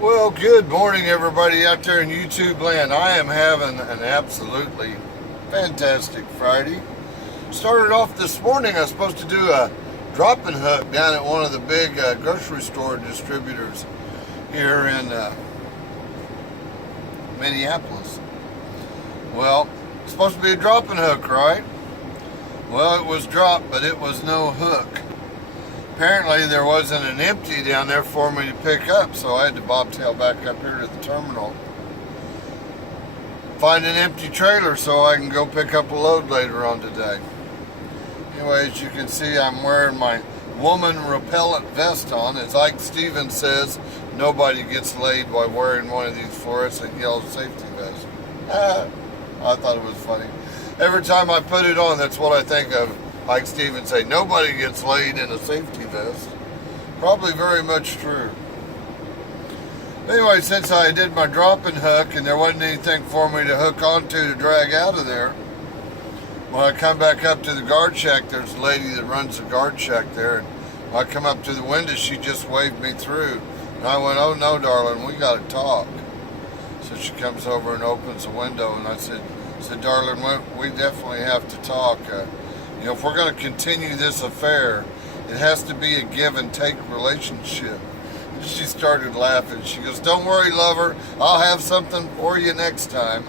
Well, good morning, everybody out there in YouTube land. I am having an absolutely fantastic Friday. Started off this morning, I was supposed to do a drop and hook down at one of the big grocery store distributors here in Minneapolis. Well, it's supposed to be a drop and hook, right? Well, it was dropped, but it was no hook. Apparently there wasn't an empty down there for me to pick up, so I had to bobtail back up here to the terminal, find an empty trailer so I can go pick up a load later on today. Anyway, as you can see, I'm wearing my woman repellent vest on. As Ike Stevens says, nobody gets laid by wearing one of these fluorescent yellow safety vests. I thought it was funny. Every time I put it on, that's what I think of. Ike Stevens say, nobody gets laid in a safety vest. Probably very much true. Anyway, since I did my drop and hook and there wasn't anything for me to hook onto to drag out of there, when I come back up to the guard shack, there's a lady that runs the guard shack there, and when I come up to the window, she just waved me through. And I went, oh no, darling, we got to talk. So she comes over and opens the window, and I said, darling, we definitely have to talk. If we're going to continue this affair, it has to be a give and take relationship. And she started laughing. She goes, don't worry, lover, I'll have something for you next time.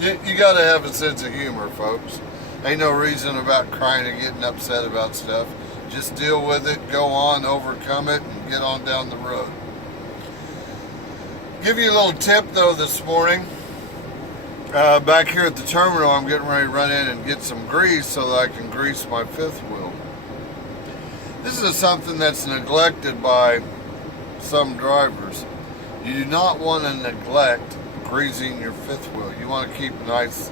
You got to have a sense of humor, folks. Ain't no reason about crying and getting upset about stuff. Just deal with it, go on, overcome it, and get on down the road. Give you a little tip, though, this morning. Back here at the terminal, I'm getting ready to run in and get some grease so that I can grease my fifth wheel. This is something that's neglected by some drivers. You do not want to neglect greasing your fifth wheel. You want to keep a nice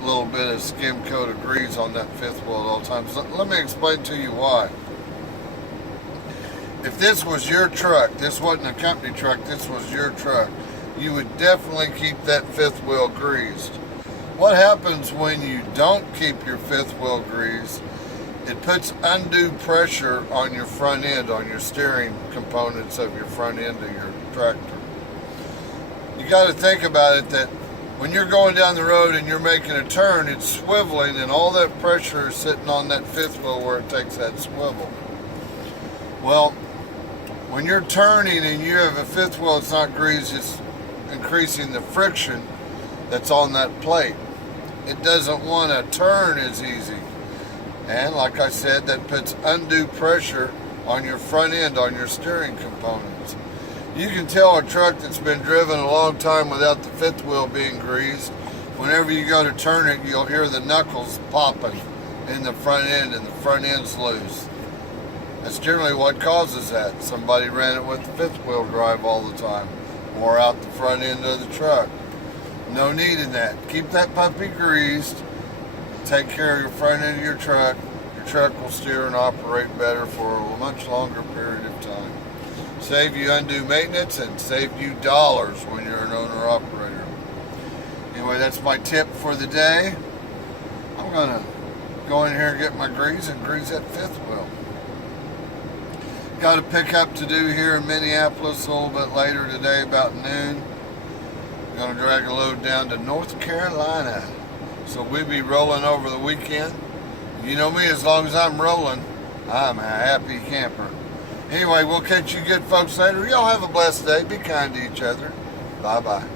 little bit of skim coat of grease on that fifth wheel at all times. Let me explain to you why. If this was your truck, this wasn't a company truck, this was your truck, you would definitely keep that fifth wheel greased. What happens when you don't keep your fifth wheel greased? It puts undue pressure on your front end, on your steering components of your front end of your tractor. You got to think about it that when you're going down the road and you're making a turn, it's swiveling, and all that pressure is sitting on that fifth wheel where it takes that swivel. Well, when you're turning and you have a fifth wheel that's not greased, it's increasing the friction that's on that plate. It doesn't want to turn as easy. And like I said, that puts undue pressure on your front end, on your steering components. You can tell a truck that's been driven a long time without the fifth wheel being greased. Whenever you go to turn it, you'll hear the knuckles popping in the front end, and the front end's loose. That's generally what causes that. Somebody ran it with the fifth wheel drive all the time. Wore out the front end of the truck. No need in that. Keep that puppy greased. Take care of your front end of your truck. Your truck will steer and operate better for a much longer period of time. Save you undue maintenance and save you dollars when you're an owner-operator. Anyway, that's my tip for the day. I'm going to go in here and get my grease and grease that fifth wheel. Got a pickup to do here in Minneapolis a little bit later today, about noon. I'm going to drag a load down to North Carolina. So we'll be rolling over the weekend. You know me, as long as I'm rolling, I'm a happy camper. Anyway, we'll catch you good folks later. Y'all have a blessed day. Be kind to each other. Bye-bye.